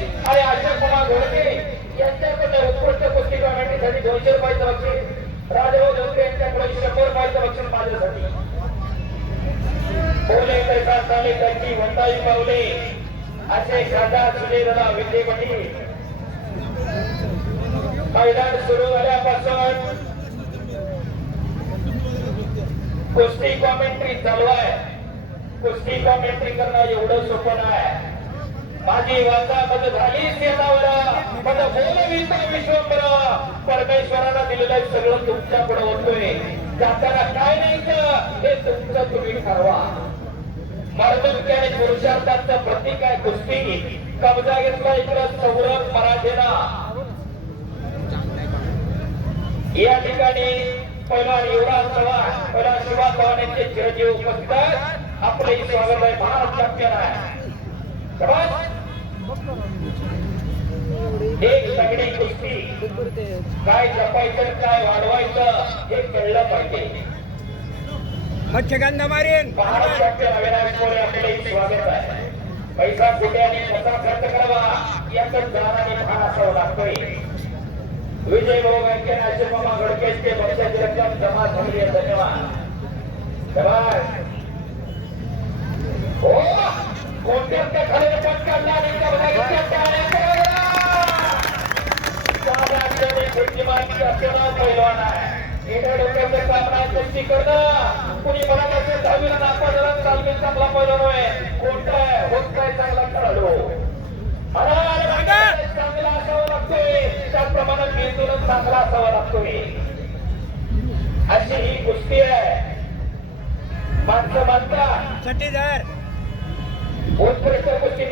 आणि अशोक कुमार घोडके यांच्याकडनं उत्कृष्ट पुस्तिका कमिटीसाठी दोनशे रुपयाचं बक्षीस राजभाऊ धोत्रे यांच्याकडून शंभर रुपयाचं बक्षीस माझ्यासाठी. बोले पैसा चाले त्यांची वंदाई पावले. असे खासदार सुजयदादा विखे पाटील मैदान सुरू झाल्यापासून कुस्ती कॉमेंट्री चालू आहे. कुस्ती कॉमेंट्री करणं एवढं सोपं नाही. माझी वाचा मज झाली शेतावर. मज बोलवित विश्वंबर परमेश्वराला दिलेलं सगळं तुमच्यापुढे होतोय. जाताना काय नाही हे तुमचं तुम्ही ठरवा. मर्दुकी आणि पुरुषार्थाचं प्रतीक आहे कुस्ती. कब्जा घेतला इकडं सौरभ मराठेना. या ठिकाणी पहिला युवराज चव्हाण पहिला शिवा चव्हाण यांचे चिरंजीव उपस्थित आहेत. आपले स्वागत आहे. भारत चॅम्पियन आहे. एक सगळी कुस्ती काय जपायचं काय वाढवायचं हे कळलं पाहिजे. मच्छगंधा मारीन. स्वागत आहे. पैसा कुठे आणि कसा खर्च करावा यातच जाण आणि भान असावं लागतोय. विजय भाऊ व्यंकय्या मामा गडकेचे पक्षाची रक्कम जमा झाली आहे. धन्यवाद. धन्यवाद. हो! कुणी म्हणत असेल दहावीला चालवी चांगला पैलवान आहे कोणता आहे? होत काय चांगला खेळाडू. चांगला असावा लागतोय. त्याचप्रमाणे मेंदूला चांगला असावा लागतोय. अशी ही कुस्ती आहे. माणसं चट्टीदार उत्कृष्ट कुस्ती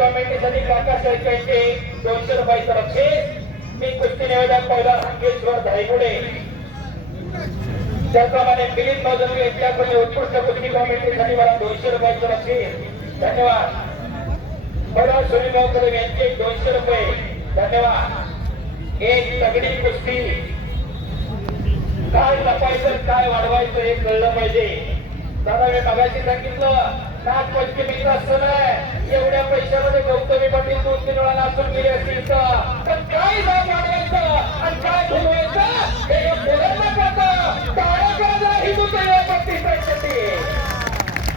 दोनशे रुपयाचं बक्षीस मी कुस्ती निवेदन पहिला धायगुडे. त्याप्रमाणे मिलिंद मौजमी यांच्याकडे उत्कृष्ट कुस्ती कमिटीसाठी मला दोनशे रुपयाचं बक्षीस धन्यवाद. पहिला सुनील भाऊ यांचे दोनशे रुपये. धन्यवाद. एक तगडी कुस्ती. काय लपायचं काय वाढवायचं हे कळलं पाहिजे. दादा मी मगाशी सांगितलं नाग पंचमीचं असं नाही एवढ्या पैशामध्ये गौतमी पाटील दोन तीन वेळा नाचून गेले असतील तर. काय नाव वाढवायचं? आणि काय भुलवायचं हे टाळ्या करायला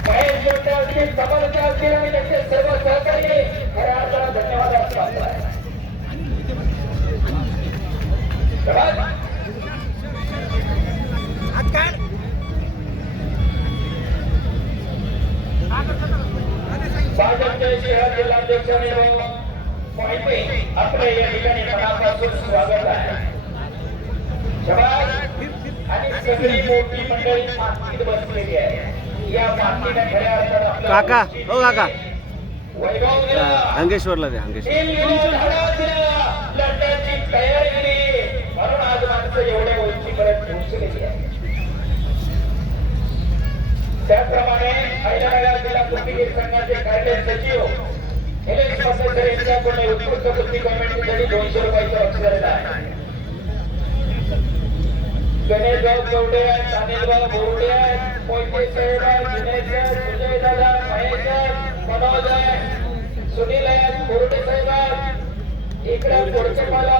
महेश असतील समर्थ असतील आणि त्यांचे सर्व सहकारी. खऱ्या धन्यवाद असतात भाजपचे शहर जिल्हाध्यक्ष मोहिते आपले या ठिकाणी मनापासून स्वागत आहे. शाबास. आणि सगळी मोठी मंडळी मातीत बसलेली आहे. या मातीने खऱ्या अर्थानं आपल्या काका, हो काका. अंगेश्वरला द्या अंगेश्वर. तेल गेलं, धडा दिला, लढण्याची तयारी केली म्हणून आज माणसं एवढ्या उंचीपर्यंत पोहोचलेली आहे त्याप्रमाणे कुस्तीगीर संघाचे कार्य सचिव निलेश मसेकर यांच्याकडून उत्कृष्ट कुस्ती दोनशे आहे गणेशभाऊ अनिलभाऊ मोहिते साहेब दिनेश सुजय दादा महेश मनोज सुनील आहेत साहेब इकडे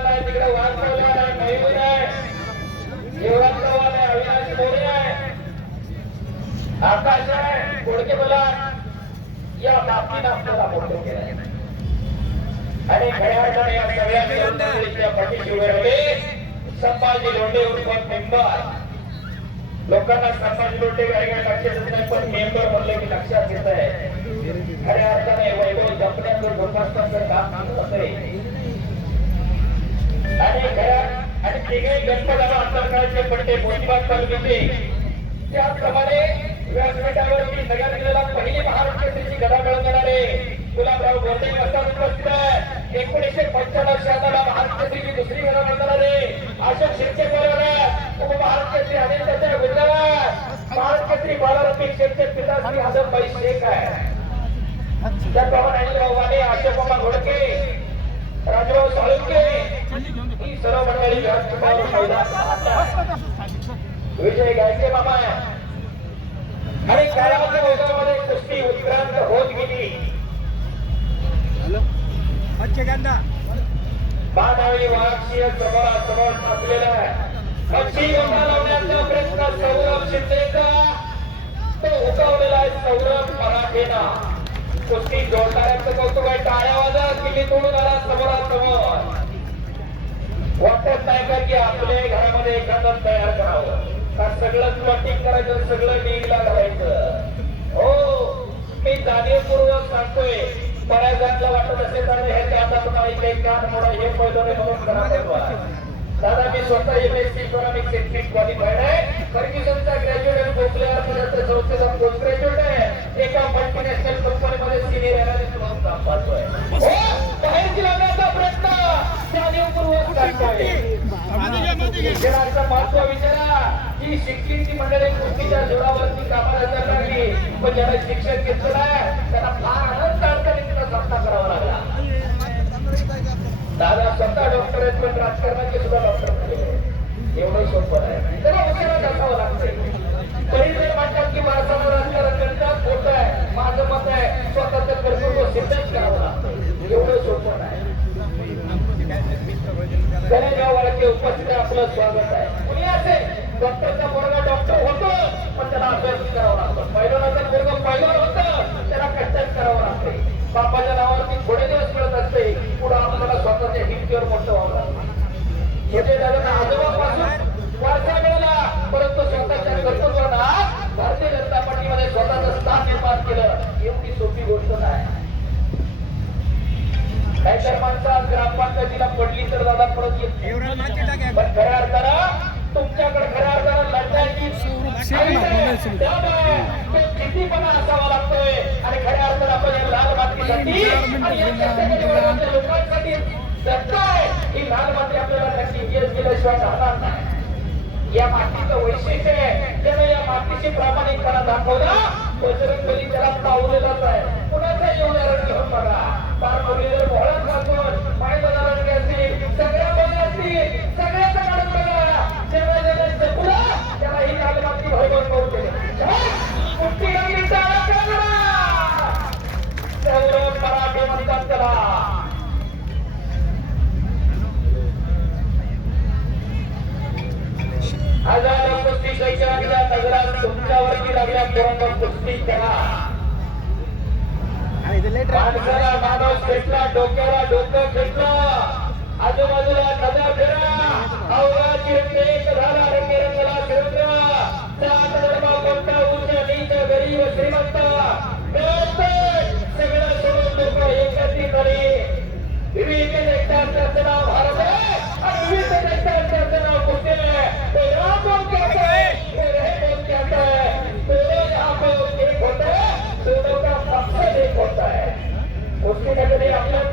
आहे तिकडे वाघ आहे मयूर आहे युवराज चव्हाण आहे अविनाश मोरे आहे आकाश आहे गोडके बोला या बाबतीत आपल्याला मोठं केलं. आणि खऱ्या अर्थाने या सगळ्या पाठीशी उभे राहिले संभाजी लोंढे उर्फ मेंबर. लोकांना संभाजी लोंढे लक्षात येत नाही पण मेंबर म्हणलं की लक्षात येत आहे. खऱ्या अर्थाने वैभव जपण्याचं जोपासण्याचं काम करत आहे. आणि खऱ्या आणि तिघही गणपताला अंतर्गतचे पट्टे मोतीबाग तालुक्याचे. त्याचप्रमाणे व्यासपीठावरती नगर जिल्ह्याला पहिली महाराष्ट्र गदा मिळवून गुलाबराव गोंडे असतात उपस्थित आहे. एकोणीसशे पंच्याण्णव शहाण्णवला दुसरी गदा मिळवणारे अशोक शिर्के बरोबर उपमहाराष्ट्र केसरी अनिल दत्त गुजरात महाराष्ट्र केसरी बाळारत्नी पिता श्री आदमबाई शेख आहे. त्याप्रमाणे अनिलभाऊ वाले अशोकबाबा घोडके राजभाऊ साळुंके ही सर्व मंडळी विजय गायके मामा आणि काळाच्या ओघामध्ये कुस्ती उत्क्रांत होत गेली. बाणावळी वाक्षीय समोरासमोर ठाकलेला आहे. मच्छी गंगा लावण्याचा प्रयत्न सौरभ शिंदेचा. तो आहे सौरभ मराठेना. कुस्ती जोडणाऱ्यांचं कौतुक आहे. टाळ्या वाजा किल्ली तोडून आला समोरासमोर. वाटत नाही का की आपल्या घरामध्ये एखादं तयार करावं? का सगळं प्लॉटिंग करायचं सगळं डीला घालायचं हो मी जाणीवपूर्वक सांगतोय बऱ्याच जणांना वाटत असेल तर हे ते आता तुम्हाला इथे काम मोडा हे पहिलं नाही म्हणून करा दादा मी स्वतः M S C economics exit qualified आहे. फर्ग्युसनचा ग्रॅज्युएट आणि भोसले पदार्थ संस्थेचा पोस्ट ग्रॅज्युएट आहे. एका मल्टीनॅशनल कंपनीमध्ये सिनियर अनालिस्ट म्हणून काम पाहतोय. हो, बाहेर जिल्हा जाणीवपूर्वक करतोय महत्त्व विचारा शिक्षित मंडळी कुस्तीच्या जोरावरती कामाला लागली पण ज्याला शिक्षण घेतलं नाही त्यांना फार अनंत अडचणींचा सामना करावा लागला. दादा स्वतः डॉक्टर आहेत पण राजकारणाचे सुद्धा डॉक्टर झाले एवढं सोपं आहे त्याला उशिरा असावं लागतंय तरी जर म्हणतात की माणसाला राजकारण करणं खोटं आहे माझं मत आहे स्वतःचं कर्तृत्व सिद्धच करावं लागतं. एवढं सोपं आपलं स्वागत आहे. कुणी असे डॉक्टरचा मुलगा डॉक्टर होतो पण त्याला अभ्यास करावा लागतो. पैलवानाचा मुलगा पैलवान होतं त्याला कष्टच करावं लागते. बापाच्या नावावरती थोडे दिवस मिळत असते पुढे आपल्याला स्वतःच्या हिमतीवर मोठं व्हावं लागतं. म्हणजे दादा आजोबापासून वारसा मिळाला परंतु स्वतःच्या कर्तृत्वाला भारतीय जनता पार्टीमध्ये स्वतःचं स्थान निर्माण केलं एवढी सोपी गोष्ट नाही. नाहीतर माणसं आज ग्रामपंचायतीला पडली तर दादा परत येत पण खऱ्या अर्थानं तुमच्याकडे खऱ्या अर्थानं लढण्याची त्यामुळे तो कितीपणा असावा लागतोय. आणि खऱ्या अर्थानं आपण या लाल मातीसाठी लोकांसाठी जगतोय ही लाल माती आपल्याला नक्की यश केल्याशिवाय राहणार नाही. या मातीचं वैशिष्ट्य आहे. त्यानं या मातीशी प्रामाणिकपणा दाखवला. बजरंग बली त्याला पावलं जात आहे कुणाचा येऊन घेऊन बघा. करा हजारो कुस्ती तुमच्यावरती लागल्या पोरांवर कुस्ती करा. माणूस खेचला डोक्याला डोकं खेचलं. आजूबाजूला नद्या फिरा. अवघा झाला धर्म कोणता उच्च नीच गरीब श्रीमंत उसकी आपल्या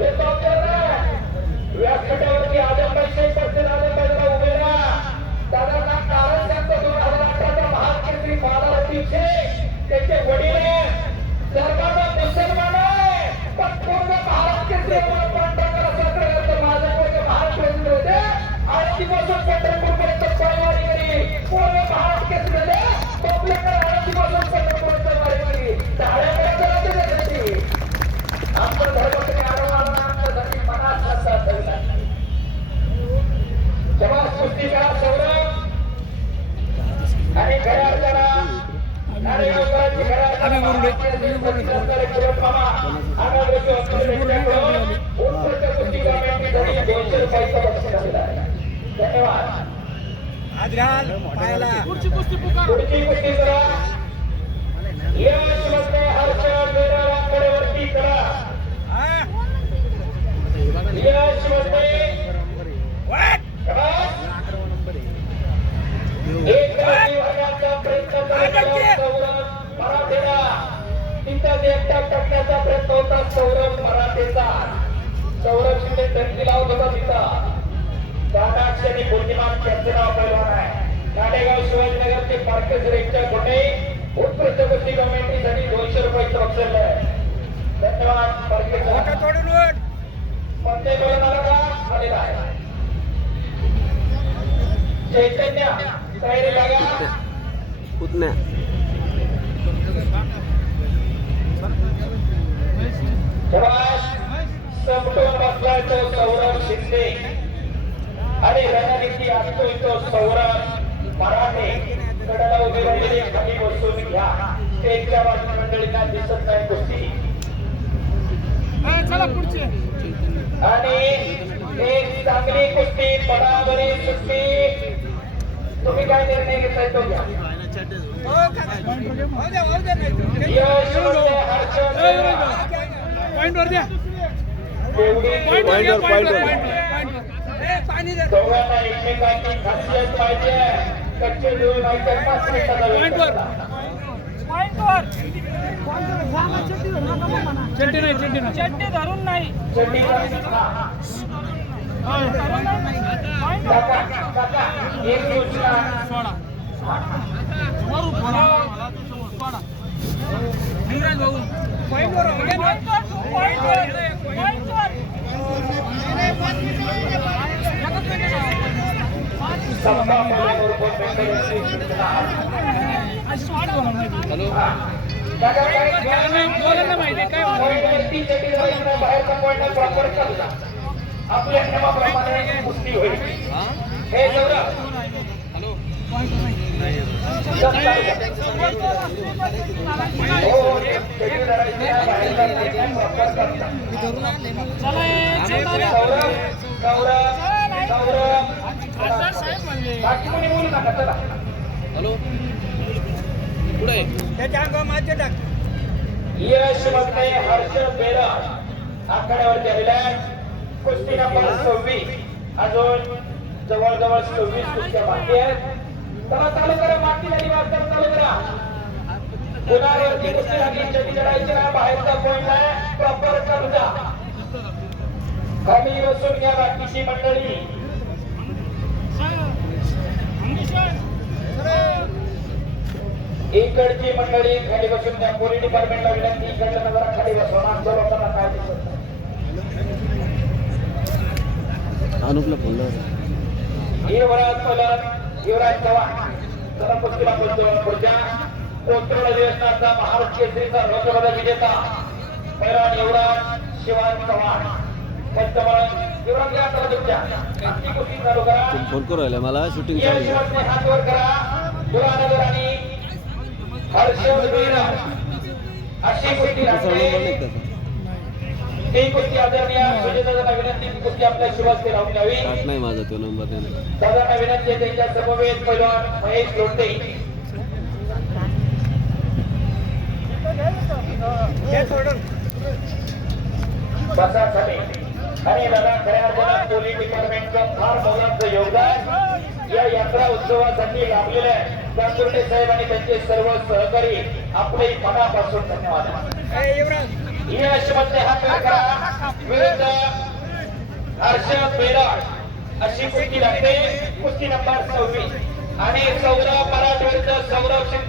भेदभाव घाल पायाला पुढची कुस्ती करा मार्केट रेटच्या कोठे उत्कृष्ट कुस्ती कमिटीसाठी दोनशे रुपयाचं बक्षीस आहे. धन्यवाद मोठं मार्केट तोडून उठ. कोणते बोलून आला का आलेला आहे चैतन्य तयारी लागा. पुतण्या शाबास समतोल बसलाय तो सौरभ शिंदे. आणि रणनीती असतो तो सौरभ मराठे. कडाला उभी राहिलेली खाली बसून घ्या. स्टेजच्या बाजू मंडळींना दिसत नाही कुस्ती. चला पुढची. आणि एक चांगली कुस्ती बराबरी सुट्टी तुम्ही काय निर्णय घेताय तो घ्या. यश दोघांना एकमेकांची खासियत पाहिजे. कच्चे पॉइंट वर. असतो. चड्डी नाही चड्डी नाही. चड्डी धरून नाही. हा. काका एक भाऊ. पॉइंट वर. हो गया ना? संभा मुलीबरोबर भेटण्याची सूचना हा. काका काय बोलायला माहिती आहे काय होणार? पॉईंट ती चड्डी घालून बाहेरचा पॉईंट प्रॉपर करता आपल्या नियमाप्रमाणे कुस्ती होईल हे सब चालू हो, हो, आहे, नका चला त्याच्या अंगावर माझे टाक. यशमध्ये हर्ष बेरा आखाड्यावर गेलेला कुस्ती नंबर सव्वीस. अजून जवळजवळ सव्वीस कुस्त्या बाकी आहेत. चला चालू करा. बाकी झाली वाजता चालू करा. गुन्हावरती कुस्ती लागली चटी चढायची ना बाहेरचा पॉईंट आहे. प्रॉपर चालू जा खाली बसून घ्या बाकीची मंडळी. इकडची मंडळी खाली बसून घ्या पोलीस डिपार्टमेंटला विनंती इकडच्या जरा खाली बसवा आमच्या लोकांना काय दिसत. अनुपला बोललो युवराज पलट युवराज चव्हाण. जरा कुस्तीला बोलतो पुढच्या अधिवेशनाचा महाराष्ट्र केसरीचा लोकसभा विजेता पैलवान युवराज शिवाज चव्हाण. फोन करू राहिला मला शूटिंग नाही माझा तो नंबर दादांना विनंती आहे त्यांच्या समवेत पैलवान महेश हे बसा खाली आणि दादा खऱ्या अर्थानं पोलीस डिपार्टमेंटचं फार मोलाचं योगदान या यात्रा उत्सवासाठी लाभलेलं आहे. चांदुर्डे साहेब आणि त्यांचे सर्व सहकारी आपले मनापासून धन्यवाद. ए, युवराज यशमध्ये हात विरुद्ध हर्षद बेराड अशी कुस्ती लागते. कुस्ती नंबर सव्वीस. आणि सौरभ मराठ विरुद्ध सौरभ शिंदे.